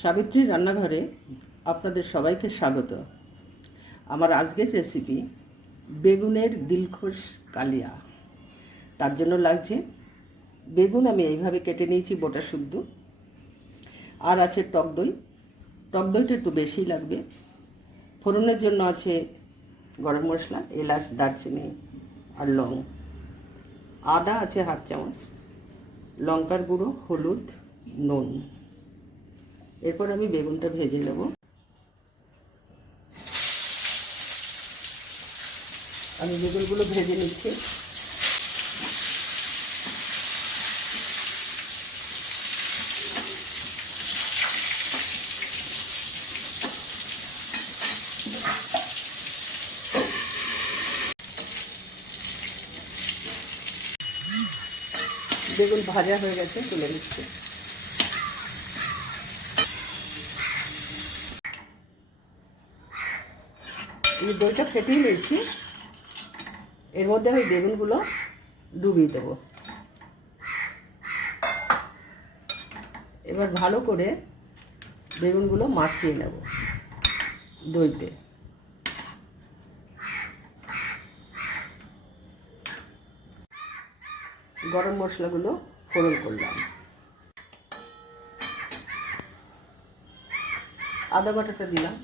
সাবিত্রী রান্নাঘরে আপনাদের সবাইকে স্বাগত। আমার আজকের রেসিপি বেগুনের দিলখোশ কালিয়া। তার জন্য লাগছে বেগুন, আমি এইভাবে কেটে নিয়েছি বোটা শুদ্ধ, আর আছে টক দই। টক দইটা একটু বেশি লাগবে। ফোড়নের জন্য আছে গরম মশলা, এলাচ, দারচিনি আর লং। আদা আছে হাফ চামচ, লঙ্কার গুঁড়ো, হলুদ, নুন। এরপর আমি বেগুনটা ভেজে নেব। আমি বেগুনগুলো ভেজে নিচ্ছি। বেগুন ভাজা হয়ে গেছে, তুলে নিচ্ছি। এই দইটা ফেটিয়ে নিয়েছি, এর মধ্যে আমি বেগুনগুলো ডুবিয়ে দেবো। এবার ভালো করে বেগুনগুলো মাখিয়ে নেব দইতে। গরম মশলাগুলো ফোড়ন করলাম, আদা বাটাটা দিলাম,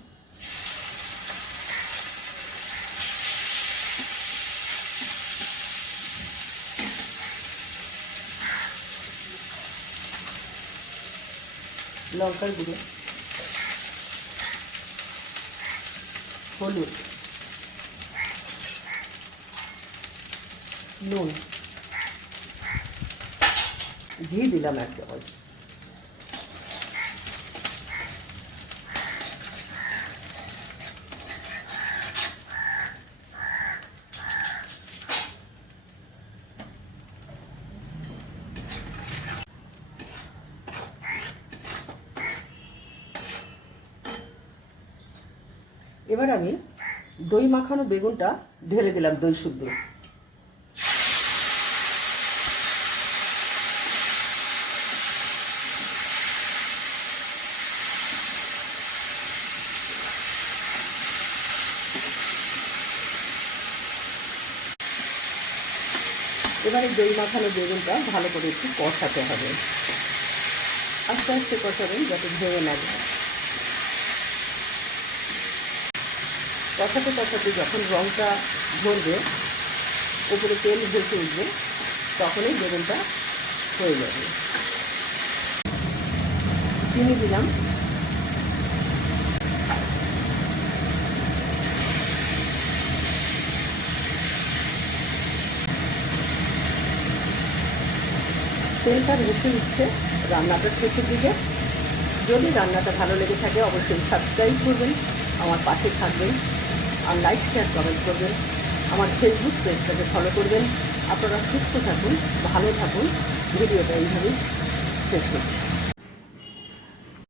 লঙ্কার গুঁড়ো, হলুদ, নুন, ঘি দিলাম 1 চামচ। এবার আমি দই মাখানো বেগুনটা ঢেলে দিলাম দই শুদ্ধ। এবারে দই মাখানো বেগুনটা ভালো করে একটু কষাতে হবে, আস্তে আস্তে কষাবেন যাতে ভেঙে না যায়। কষাতে কষাতে যখন রঙটা ঝরবে, উপরে তেল ভেসে উঠবে, তখনই বেগুনটা হয়ে যাবে। চিনি দিলাম, তেলটা ভেসে উঠছে, রান্নাটা শেষের দিকে। যদি রান্নাটা ভালো লেগে থাকে অবশ্যই সাবস্ক্রাইব করবেন, আমার পাশে থাকবেন, আর লাইক, শেয়ার, কমেন্ট করবেন। আমার ফেসবুক পেজটাকে ফলো করবেন। আপনারা সুস্থ থাকুন, ভালো থাকুন। ভিডিওটা এইভাবেই শেষ করছি।